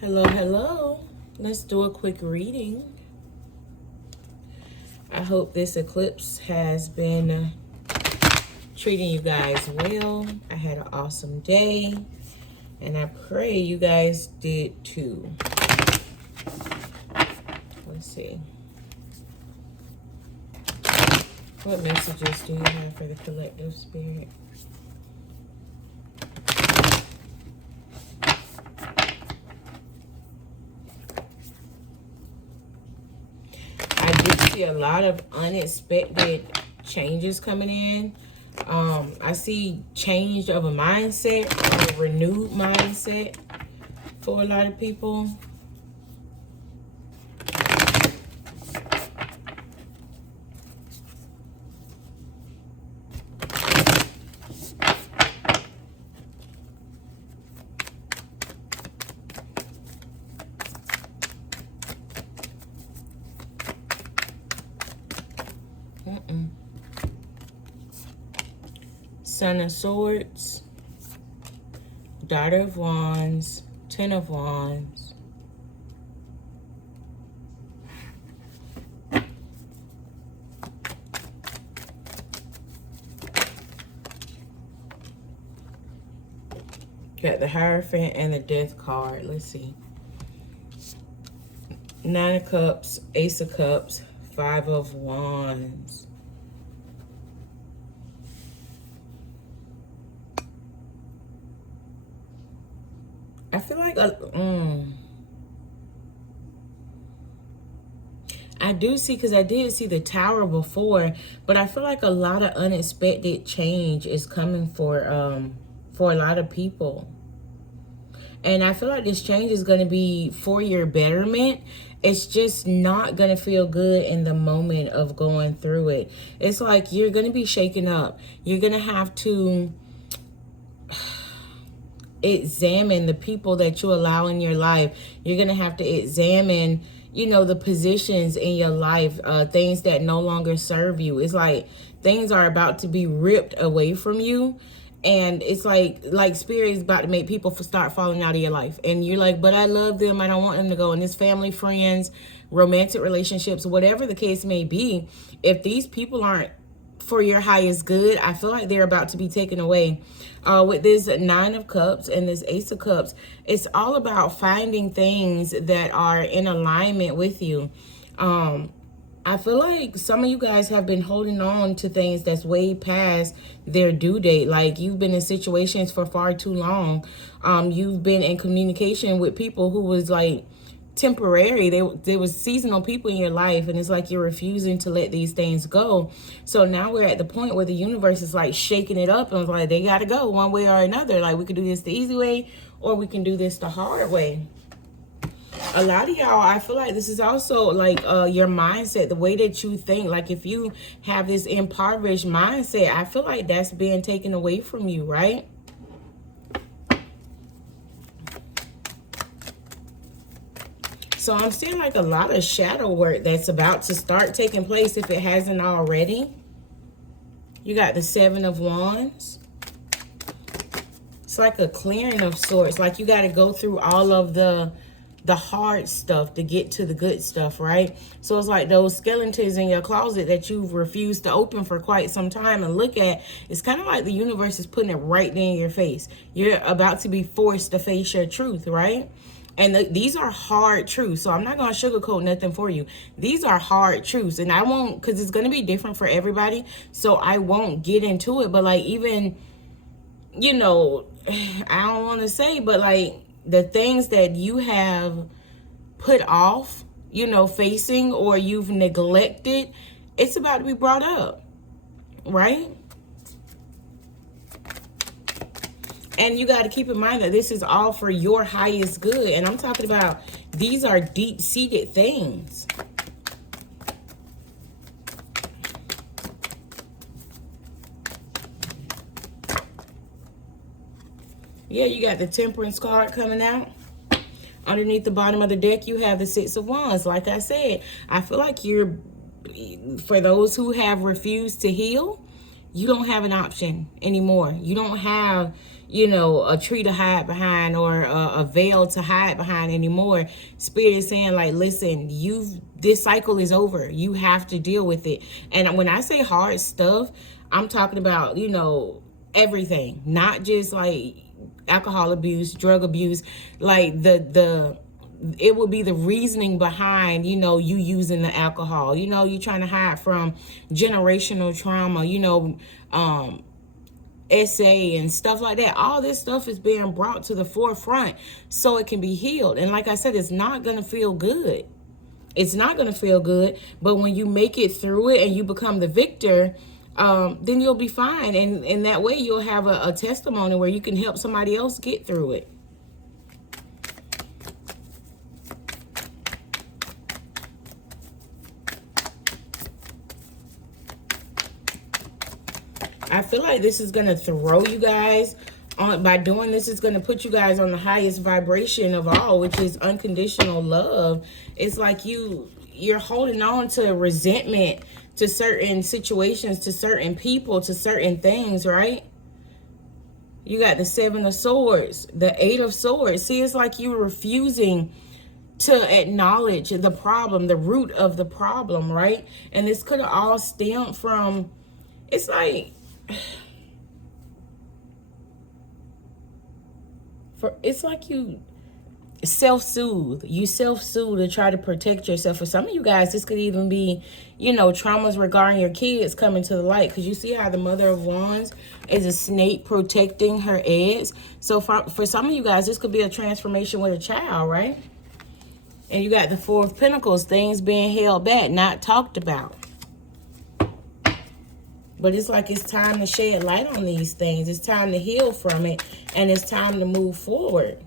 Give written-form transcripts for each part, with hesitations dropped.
Hello, hello. Let's do a quick reading. I hope this eclipse has been treating you guys well. I had an awesome day, and I pray you guys did too. Let's see. What messages do you have for the collective spirit? I did see a lot of unexpected changes coming in. I see change of a mindset, or a renewed mindset for a lot of people. Son of Swords, Daughter of Wands, Ten of Wands. Got the Hierophant and the Death card. Let's see. Nine of Cups, Ace of Cups, Five of Wands. I feel like I do see, because I did see the Tower before, but I feel like a lot of unexpected change is coming for a lot of people. And I feel like this change is going to be for your betterment. It's just not going to feel good in the moment of going through it. It's like you're going to be shaken up. You're going to have to examine the people that you allow in your life. You're going to have to examine, the positions in your life, things that no longer serve you. It's like things are about to be ripped away from you. And it's like spirit is about to make people start falling out of your life. And you're like, but I love them. I don't want them to go. And it's family, friends, romantic relationships, whatever the case may be. If these people aren't for your highest good, I feel like they're about to be taken away. With this Nine of Cups and this Ace of Cups, it's all about finding things that are in alignment with you. I feel like some of you guys have been holding on to things that's way past their due date. Like you've been in situations for far too long. You've been in communication with people who was like temporary. There was seasonal people in your life, and it's like you're refusing to let these things go. So now we're at the point where the universe is like shaking it up, and it's like they gotta go one way or another. Like we could do this the easy way, or we can do this the hard way. A lot of y'all, I feel like this is also like your mindset, the way that you think. Like if you have this impoverished mindset, I feel like that's being taken away from you, right? So I'm seeing like a lot of shadow work that's about to start taking place if it hasn't already. You got the Seven of Wands. It's like a clearing of sorts. Like you got to go through all of the hard stuff to get to the good stuff, right? So it's like those skeletons in your closet that you've refused to open for quite some time and look at. It's kind of like the universe is putting it right in your face. You're about to be forced to face your truth, right? And these are hard truths. So I'm not going to sugarcoat nothing for you. These are hard truths. And I won't, because it's going to be different for everybody. So I won't get into it. But like even, I don't want to say, but like the things that you have put off, facing, or you've neglected, it's about to be brought up, right? And you got to keep in mind that this is all for your highest good. And I'm talking about these are deep-seated things. Yeah, you got the Temperance card coming out. Underneath the bottom of the deck, you have the Six of Wands. Like I said, I feel like for those who have refused to heal, you don't have an option anymore. You don't have, you know, a tree to hide behind or a veil to hide behind anymore. Spirit is saying, like, listen, this cycle is over. You have to deal with it. And when I say hard stuff, I'm talking about, you know, everything, not just like alcohol abuse, drug abuse, like it would be the reasoning behind, you know, you using the alcohol, you know, you trying to hide from generational trauma, you know, SA and stuff like that. All this stuff is being brought to the forefront so it can be healed. And like I said, it's not going to feel good. It's not going to feel good. But when you make it through it and you become the victor, then you'll be fine. And in that way, you'll have a testimony where you can help somebody else get through it. I feel like this is going to throw you guys on. By doing this, it's going to put you guys on the highest vibration of all, which is unconditional love. It's like you're holding on to resentment to certain situations, to certain people, to certain things, right? You got the 7 of Swords, the 8 of Swords. See, it's like you're refusing to acknowledge the problem, the root of the problem, right? And this could have all stemmed from, it's like, it's like you self-soothe. You self-soothe to try to protect yourself. For some of you guys, this could even be, you know, traumas regarding your kids coming to the light. Because you see how the Mother of Wands is a snake protecting her eggs. So for some of you guys, this could be a transformation with a child, right? And you got the 4 of Pentacles, things being held back, not talked about. But it's like it's time to shed light on these things. It's time to heal from it. And it's time to move forward.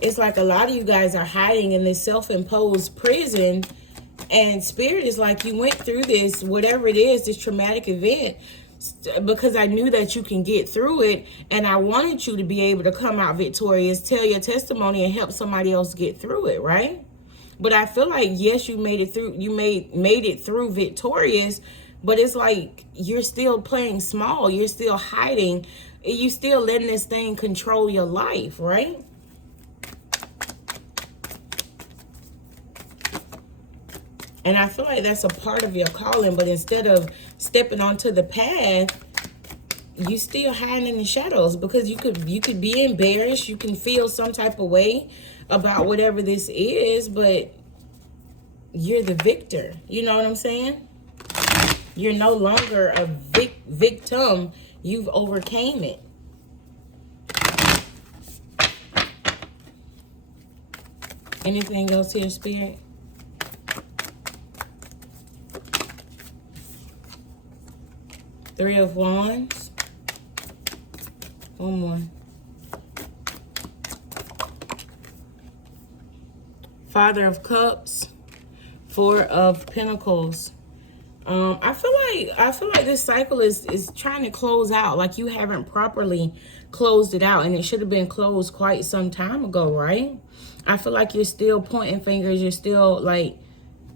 It's like a lot of you guys are hiding in this self-imposed prison. And Spirit is like, you went through this, whatever it is, this traumatic event, because I knew that you can get through it. And I wanted you to be able to come out victorious, tell your testimony, and help somebody else get through it, right? But I feel like, yes, you made it through. You made it through victorious. But it's like you're still playing small. You're still hiding. You still letting this thing control your life, right? And I feel like that's a part of your calling. But instead of stepping onto the path, you still hiding in the shadows. Because you could be embarrassed. You can feel some type of way about whatever this is. But you're the victor. You know what I'm saying? You're no longer a victim. You've overcame it. Anything else here, Spirit? Three of Wands. One more. Father of Cups. 4 of Pentacles. I feel like this cycle is trying to close out. Like you haven't properly closed it out, and it should have been closed quite some time ago, right? I feel like you're still pointing fingers. You're still like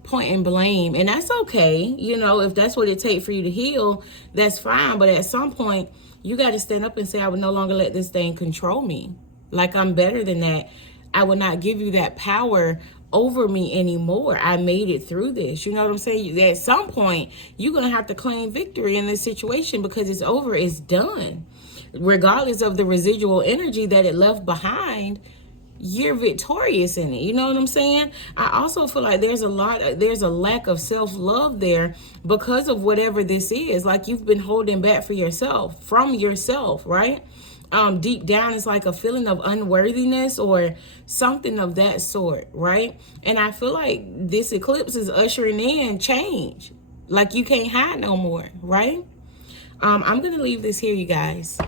pointing blame, and that's okay. You know, if that's what it takes for you to heal, that's fine. But at some point, you got to stand up and say, I would no longer let this thing control me. Like I'm better than that. I would not give you that power over me anymore. I made it through this. You know what I'm saying? At some point, you're going to have to claim victory in this situation because it's over. It's done. Regardless of the residual energy that it left behind, you're victorious in it. You know what I'm saying? I also feel like there's a lack of self-love there because of whatever this is. Like you've been holding back from yourself, right? Deep down, it's like a feeling of unworthiness or something of that sort, right? And I feel like this eclipse is ushering in change. Like you can't hide no more, right? I'm going to leave this here, you guys.